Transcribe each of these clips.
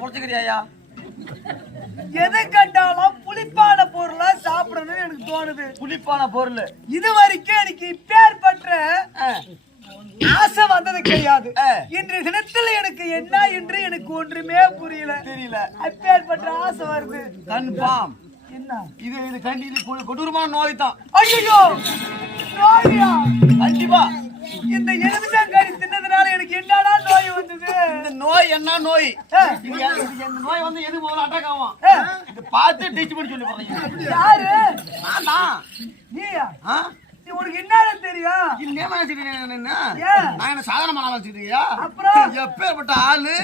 புடிச்சுக்கிறியா? எதை கண்டாலும் புளிப்பான பொருளா சாப்பிடணும்னு எனக்கு தோணுது. புளிப்பான பொருள் இது வரைக்கும் எனக்கு இப்பேற்பட்ட ஆசை வந்தது கிடையாது. இன்றைய தினத்துல எனக்கு என்ன என்று எனக்கு ஒன்றுமே தெரியல. அப்பேற்பட்ட ஆசை வருது. கன்ஃபார்ம். என்ன இது இது கண்டி இது கொடூரமான நோய் தான். ஐயோ நோயா? கண்டிப்பா. இந்த எலுமிச்சங்காய் தின்னதுனால எனக்கு என்னடா நோய் வந்தது? இந்த நோய் என்ன நோய்? இந்த நோய் வந்து எது முதல்ல அட்டாக் ஆகும். இத பார்த்து டெஸ்ட் பண்ணி சொல்லி போறீங்க. யாரு? நான் தான். நீயா? நீ உனக்கு என்னடா தெரியும்? இல்ல நான் சொல்றேன் என்ன? நான் என்ன சாதாரண ஆளா சொல்றியா? அப்புறம் எப்பேற்பட்ட ஆளு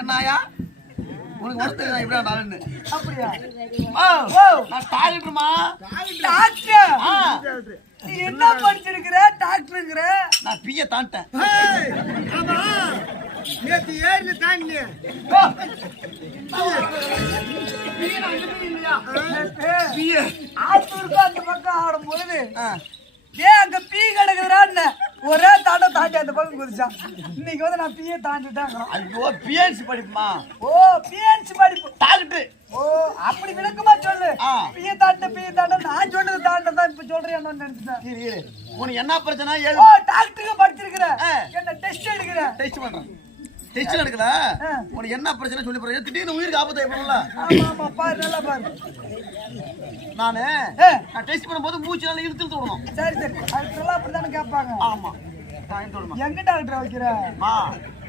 என்னயா? உனக்கு ஒருத்தர் நான் இப்படி ஆளுன்னு. அப்படியா? நான் டாக்டர்மா. டாக்டர்? நீ என்ன படிச்சிருக்கிற? டாக்டர்ங்கற? நான் பிஏ தாண்டேன். ஆமா. நேத்து ஏறில தாண்டியே. பிஏ ஆத்தூருக்கு அந்த பக்கம் ஆடும்போது அங்க பீ கிடக்குறான்னு ஒரே தாண்ட தாண்டி அந்த பக்கம் குதிச்சான். இன்னைக்கு வந்து நான் பிஏ தாண்டிட்டேன். ஐயோ பிஎன்சி படிப்புமா? ஓ பிஎன்சி படிப்பு. டாக்டர். ஓ அப்படி விளக்கமா சொல்லு. பிஏ தாண்ட நான் சொன்னது தாண்டதான் இப்ப சொல்றேன் நினைச்சிட்டேன். உனக்கு என்ன பிரச்சனை? ஓ டாக்டருக்கு படிச்சிருக்கிற? என்ன டெஸ்ட் எடுக்கிற? டெஸ்ட் பண்றேன். டெஸ்ட் எடுக்கல. உனக்கு என்ன பிரச்சனை சொல்லி போறேன். திடீர்னு உயிருக்கு ஆபத்து ஏற்படும்ல. ஆமா ஆமா பாரு நல்லா பாரு. நான் டெஸ்ட் பண்ணும்போது மூச்சு நல்லா இழுத்து விடணும். சரி சரி அதெல்லாம் அப்படிதானே கேட்பாங்க. ஆமா எங்க டாக்டர் வைக்கிற?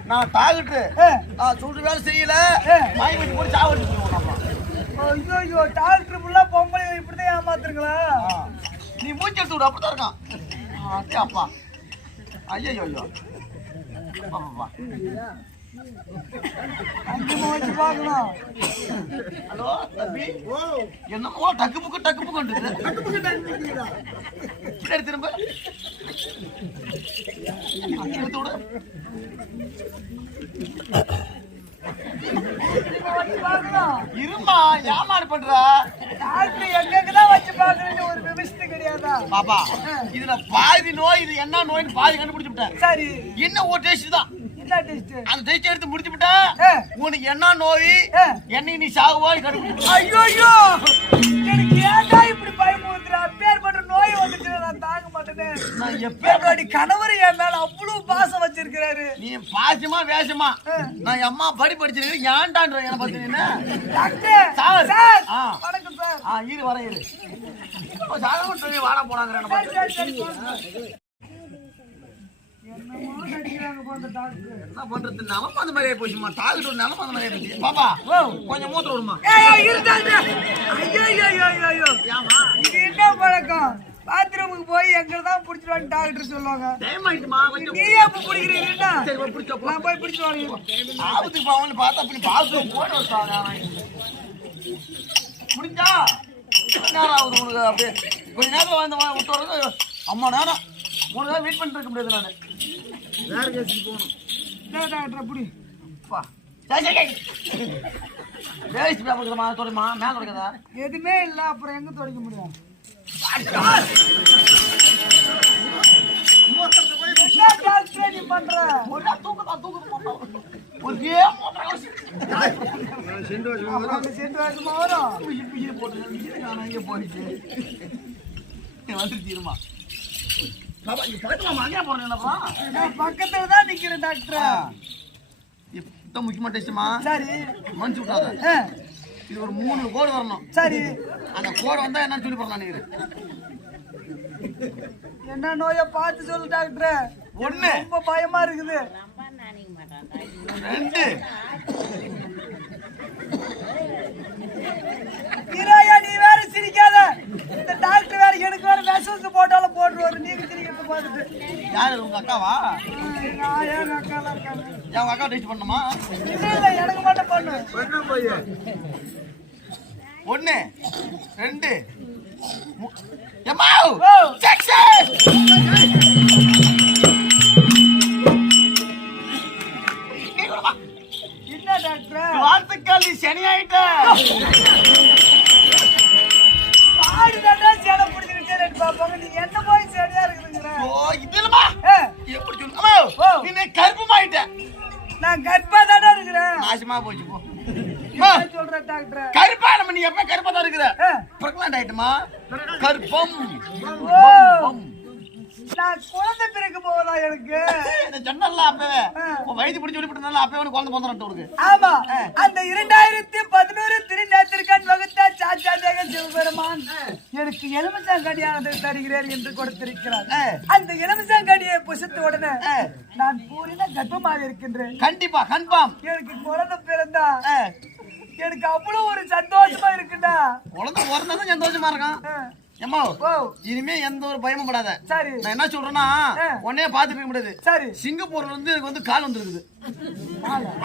நான் டாக்டர். நான் சொல்ற வேலை செய்யல மயக்க வச்சு போட்டு சாவடி போடுவோம். ஐயோ டாக்டர் ஃபுல்லா பொம்பளை இப்படிதான் ஏமாத்துறீங்களா? நீ மூச்சு எடுத்து விடு அப்படிதான் இருக்கான். அப்பா ஐயோ ஐயோ அப்பா வச்சு பாக்கலாம். ஹலோ தம்பி. என்னமோ டக்கு புக்கு சரி திரும்ப எடுத்து விடு. இருமா ஏமாறு பண்ற? டாக்டர் எங்கதான் வச்சு பாக்குறேன்னு ஒரு விவசாயம் கிடையாதா? பாப்பா இதுல பாதி நோய் இது என்ன நோய்னு பாதி கண்டுபிடிச்சு விட்டேன். சரி இன்னும் ஒரு டெஸ்ட் தான். அந்த டெஸ்ட் எடுத்து முடிச்சு விட்டா உனக்கு என்ன நோய் என்னைக்கு நீ சாகுவாய் கண்டுபிடிச்சு. ஐயோ எனக்கு ஏன்டா இப்படி பயமுறுத்துற? அப்பேற்பட்ட நோய் வந்துட்டு நான் தாங்க மாட்டேனே. நான் எப்பேற்பட்ட கணவர் என் மேல அவ்வளவு பாசம் வச்சிருக்கிறாரு. நீ பாசமா வேஷமா? நான் அம்மா படிச்சிருக்கேன் ஏன்டான்ற என்ன பாத்தீங்கன்னா டாக்டர் சார் வணக்கம் சார். இரு வர இரு. சாதாரண சொல்லி வாட போனாங்க. என்ன பண்றது? நமக்கு அந்த மாதிரி போச்சுமா. டாக்டர் நமக்கு அந்த மாதிரி போச்சு. பாப்பா கொஞ்சம் மூத்திர விடுமா? இது என்ன பழக்கம்? பாத்ரூமுக்கு போய் எங்கதான் புடிச்சிட்டு டாக்டர் சொல்லுவாங்க. நீ எப்ப பிடிக்கிறீங்கன்னா நான் போய் பிடிச்சு வாங்க. ஆபத்துக்கு போவான்னு பார்த்தா அப்படி பாத்ரூம் போட்டு வச்சாங்க. முடிஞ்சா நேரம் ஆகுது உனக்கு. அப்படியே கொஞ்ச நேரம் வந்து விட்டு வரது அம்மா நேரம் உனக்காக வெயிட் பண்ணிட்டு இருக்க முடியாது. நான் வேற கேஸுக்கு போகணும். டாக்டர் அப்படி வேஸ்ட் பேப்பர் தொடமா மேல தொடக்கதா எதுவுமே இல்ல. அப்புறம் எங்க தொடக்க முடியும்? நீ பண்ற வந்துருச்சுமா. பக்கத்துல தான் நிக்கிறேன் டாக்டர். முக்கியமான டெஸ்ட்மா. சரி மனுச்சு விட்டாத. இது ஒரு 3 கோடு வரணும். சரி அந்த கோடு வந்தா என்ன சொல்லி போறேன். நீங்க என்ன நோயை பார்த்து சொல்லு டாக்டர். 1 ரொம்ப பயமா இருக்குது. 2 இராயா நீ வேற சிரிக்காத. இந்த டாக்டர் வேற எனக்கு வேற மெசேஜ் போட்டாலும் போட்டுருவாரு. நீங்க சிரிக்கிறத பார்த்துட்டு. யாரு உங்க அக்காவா? எங்க அக்காலாம் இருக்காங்க. என் அக்கா டெஸ்ட் பண்ணுமா? இல்ல எனக்கு மட்டும் பண்ணு. 1 2 எம்மாவ் சக்சஸ். என்ன டாக்டர்? வாழ்த்துக்கள், நீ சனி ஆயிட்ட. பாடி தாண்டா சேலை பிடிச்சிருக்கே பாப்பாங்க. நீ என்ன போய் சரியா இருக்குதுங்கற. ஓ இதுலமா எப்படி சொல்லுமா? நீ கர்ப்பமாயிட்ட. நான் கர்ப்பா தானே இருக்கிறேன். நாசமா போச்சு போ. நீ எப்ப கருப்பா தான் இருக்கிற பிரெக்னன்ட் ஆயிட்டுமா கருப்பம் நான் குழந்தை பிறகு போவதா எனக்கு சொன்னல அப்பவே வயது பிடிச்சு விட்டுனால அப்பவே உனக்கு குழந்தை பிறந்துட்டு உனக்கு ஆமா அந்த 2011 திருநாத்திற்கான் வகுத்தா சாச்சாதேக சிவபெருமான் எனக்கு எலுமிச்சங்கடியானதை தருகிறேன் என்று கொடுத்திருக்கிறார் அந்த எலுமிச்சங்கடியை புசித்த உடனே நான் பூரின கர்ப்பமாக இருக்கின்றேன் கண்டிப்பா கன்ஃபார்ம் எனக்கு குழந்தை பிறந்தா எனக்கு அவ்வளவு ஒரு சந்தோஷமா இருக்குடா குழந்தை பிறந்தா சந்தோஷமா இருக்கான் ஏமா இனிமே எந்த ஒரு பயமும் படாத சரி நான் என்ன சொல்றேன்னா உடனே பாத்து போக முடியாது சரி சிங்கப்பூர்ல இருந்து எனக்கு வந்து கால் வந்துருக்குது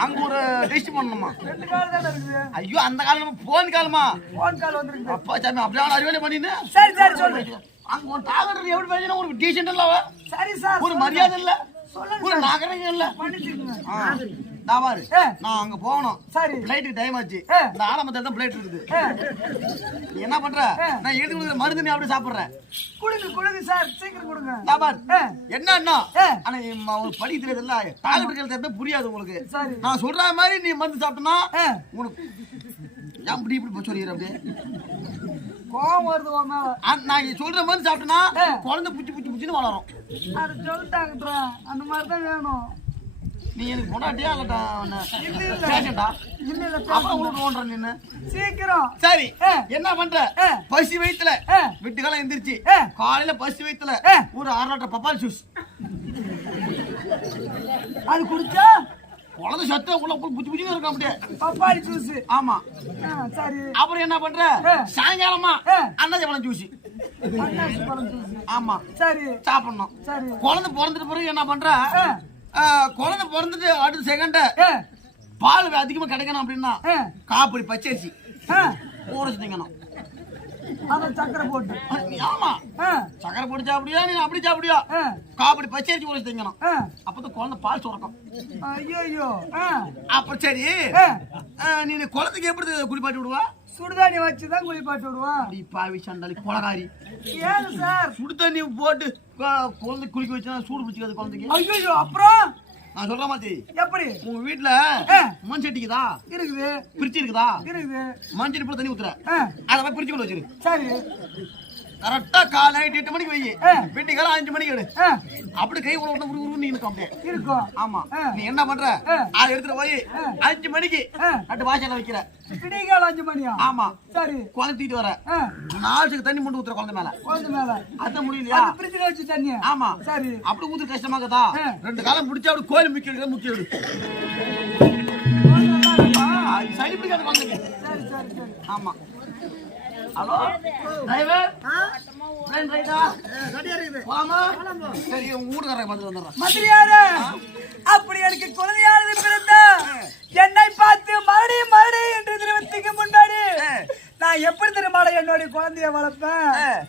அங்க ஒரு டெஸ்ட் பண்ணணுமா 2 கால் தான் இருக்குது ஐயோ அந்த காலம் போன் காலமா போன் கால் வந்திருக்கு அப்பா சாமி அப்படியே அறிவாளி பண்ணின்னு சரி சரி சொல்லு அங்க ஒரு டாக்டர் எப்படி பேசினா ஒரு டீசென்ட் இல்ல சரி சார் ஒரு மரியாதை இல்ல சொல்லுங்க ஒரு நாகரிகம் இல்ல பண்ணிட்டீங்க பாரு நான் அங்க போகணும் சரி பிளைட்டுக்கு டைம் ஆச்சு இந்த ஆரம்பத்துல தான் பிளைட் இருக்குது நீ என்ன பண்ற நான் எழுதி கொடுக்குற மருந்து நீ அப்படியே சாப்பிடுறேன் கொடுங்க சார் சீக்கிரம் கொடுங்க பாரு என்ன ஆனா ஒரு படி தெரியாது இல்ல டாக்டர் புரியாது உங்களுக்கு நான் சொல்ற மாதிரி நீ மருந்து சாப்பிட்டனா உனக்கு இப்படி சொல்லிடுற அப்படியே கோவம் வருது நான் சொல்ற மாதிரி சாப்பிட்டனா குழந்தை புச்சி புச்சி புச்சின்னு வளரும் அது சொல்லிட்டாங்க அந்த மாதிரி தான் வேணும் நீ எனக்கு கொண்டாட்டியா இல்லடா நின்னு சீக்கிரம் சரி என்ன பண்ற பசி வயித்துல விட்டுக்காலம் எந்திரிச்சு காலையில பசி வயித்துல ஒரு 6 லிட்டர் பப்பாளி ஜூஸ் அது குடிச்சா குழந்தை சத்து உள்ள புத்தி புத்தி இருக்க அப்படியே பப்பாளி ஜூஸ் ஆமா சரி அப்புறம் என்ன பண்ற சாயங்காலமா அண்ணாச்சி பழம் ஜூஸ் ஆமா சரி சாப்பிடணும் சரி குழந்தை பிறந்துட்டு பிறகு என்ன பண்ற குழந்தை பிறந்துட்டு அடுத்த செகண்ட் பால் அதிகமா கிடைக்கணும் அப்படின்னா காப்படி பச்சரிசி ஊறச்சு திங்கணும் சக்கரை போட்டு ஆமா சக்கரை போட்டு சாப்பிடுயா நீ அப்படி சாப்பிடுயா காப்படி பச்சரிசி ஊறச்சு திங்கணும் அப்பதான் குழந்தை பால் சுரக்கும் ஐயோ அப்ப சரி நீ குழந்தைக்கு எப்படி குளிப்பாட்டி விடுவா சுடுதண்ணி வச்சுதான் குளிப்பாட்டி விடுவான் பாவி சண்டாளி கொலகாரி ஏன் சார் சுடுதண்ணி போட்டு குழந்தை குளிக்க வச்சா சூடு பிடிச்சிக்காது குழந்தைக்கு ஐயோ அப்புறம் நான் சொல்ற மாதிரி எப்படி உங்க வீட்டுல மண் சட்டிக்குதா இருக்குது பிரிச்சு இருக்குதா இருக்குது மண் சட்டி போல தண்ணி ஊத்துற அதை பிரிச்சு கொண்டு வச்சிரு சரி கரெக்டா காலை 8 மணிக்கு வை வீட்டு காலம் 5 மணிக்கு எடு அப்படி கை உள்ள உருன்னு இருக்கும் அப்படியே இருக்கும் ஆமா நீ என்ன பண்ற அதை எடுத்துட்டு போய் 5 மணிக்கு அட்டு வாசல்ல வைக்கிற விடிகால 5 மணியா ஆமா சரி குழந்தைட்டு வர 4 நாளுக்கு தண்ணி மூண்டு ஊத்துற குழந்தை மேல அத முடியலையா பிரிட்ஜ்ல வச்சு தண்ணி ஆமா சரி அப்படி ஊத்து கஷ்டமாக்குதா 2 காலம் முடிச்சா அப்படி கோயில் முக்கிய எடு சரி பிடிக்காத குழந்தைங்க சரி சரி சரி ஆமா ஹலோ டிரைவர் ட்ரெயின் ரைட்டா ரெடியா இருக்குது போலாமா சரி உங்க வீட்டுக்காரங்க பார்த்து வந்துடுறேன் மந்திரியாரே அப்படி எனக்கு குழந்தையானது பிறந்தா என்னை பார்த்து மறுபடியும் என்று திருமத்துக்கு முன்னாடி நான் எப்படி திரும்ப என்னுடைய குழந்தைய வளர்ப்பேன்